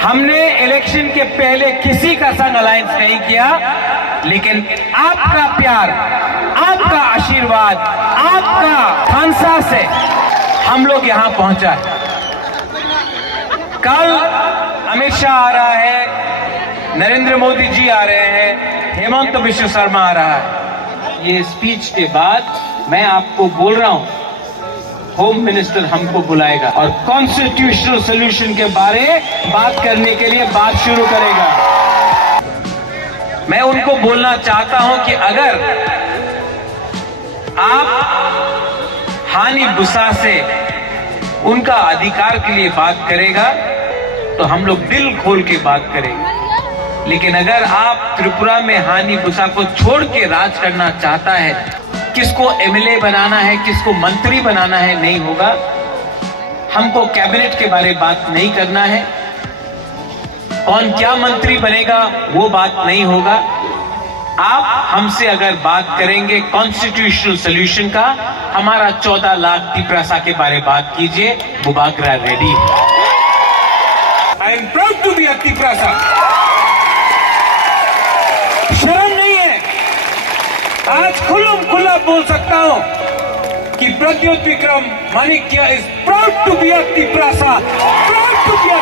हमने इलेक्शन के पहले किसी का संग अलायंस नहीं किया, लेकिन आपका प्यार, आपका आशीर्वाद, आपका खानसा से हम लोग यहां पहुंचा है। कल अमित शाह आ रहा है, नरेंद्र मोदी जी आ रहे हैं, हेमंत बिश्व शर्मा आ रहा है। ये स्पीच के बाद मैं आपको बोल रहा हूं, होम मिनिस्टर हमको बुलाएगा और कॉन्स्टिट्यूशनल सोल्यूशन के बारे में बात करने के लिए बात शुरू करेगा। मैं उनको बोलना चाहता हूं कि अगर आप हानि बुसा से उनका अधिकार के लिए बात करेगा तो हम लोग दिल खोल के बात करेंगे, लेकिन अगर आप त्रिपुरा में हानि बुसा को छोड़ के राज करना चाहता है, किसको एमएलए बनाना है, किसको मंत्री बनाना है, नहीं होगा। हमको कैबिनेट के बारे में बात नहीं करना है, कौन क्या मंत्री बनेगा वो बात नहीं होगा। आप हमसे अगर बात करेंगे कॉन्स्टिट्यूशनल सोल्यूशन का, हमारा 14 लाख तिपरासा के बारे में बात कीजिए, बुबाकरा ready. I am proud to be a Tiprasa. शर्म नहीं है, आज खुल्लम खुल्ला बोल सकता हूं कि Pradyot Bikram Manikya is proud to be a Tiprasa, proud to be a